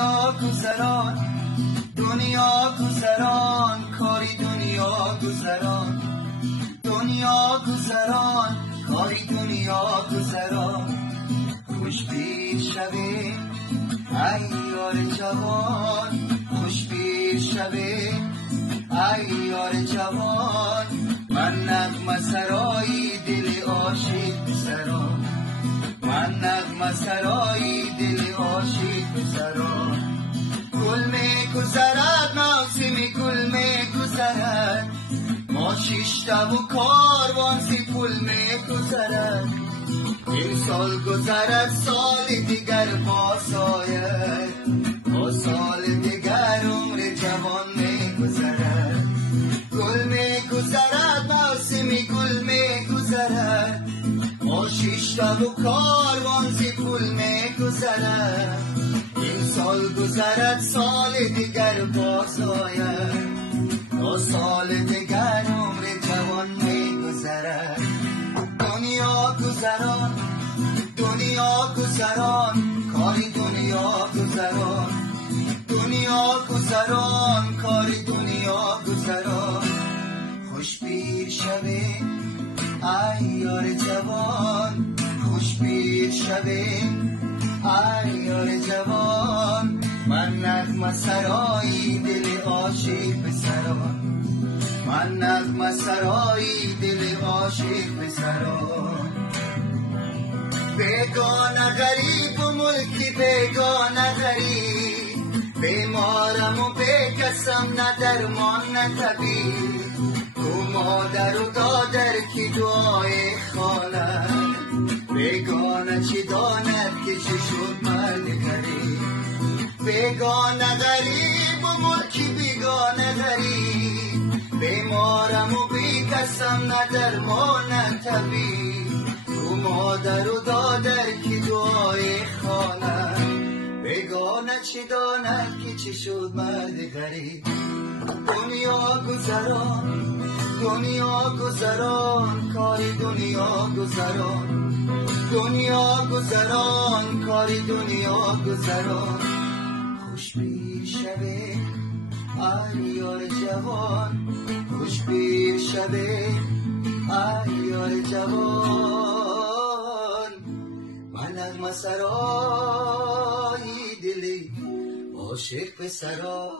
دنیا گذران، دنیا گذران، کاری دنیا گذران، دنیا گذران، کاری دنیا گذران. خوشبیر شبه ای یار جوان، خوشبیر شبه ای یار جوان. من نغمه سرایی دل عاشق سران، من نغمه سرایی دل عاشق سران. گل می گذرد موسم گل می گذرد، ما شش و کاروان ز پل می گذرد. این سال گذرد سال دیگر باز آید، با سال دیگر عمر جوان می گذرد. گل می گذرد موسم گل می گذرد، ما شش و کاروان ز پل می گذرد. این سال گذرد سال دیگر باز آید، با سال دیگر عمر جوان می گذرد. دنیا گذران، دنیا گذران، کاری دنیا گذران، دنیا گذران، کاری دنیا گذران. خوشبیر شبه ای یار جوان، خوشبیر شبه ای یار جوان. من نغمه سرایی دل عاشق سران، من نغمه سرایی دل عاشق سران. بیگانه غریب و ملکی بیگانه غریب، بیمارم و بیکسم نه درمان نه طبیب. تو مادر و دادر که دعای خواند، بیگانه چی داند که چه شد مرد غریب. بیگانه غریب و ملکی بیگانه غریب، بیمارم و بیکسم نه درمان نه طبیب. تو مادر و دادر که دعای خواند، بیگانه چی داند که چی شد مرد غریب. دنیا گذران، دنیا گذران، کاری دنیا گذران، دنیا گذران، کاری دنیا گذران. خوشبیر شبه ای یار جوان، خوشبیر شبه ای یار جوان. من نغمه سرایی دلی عاشق سران.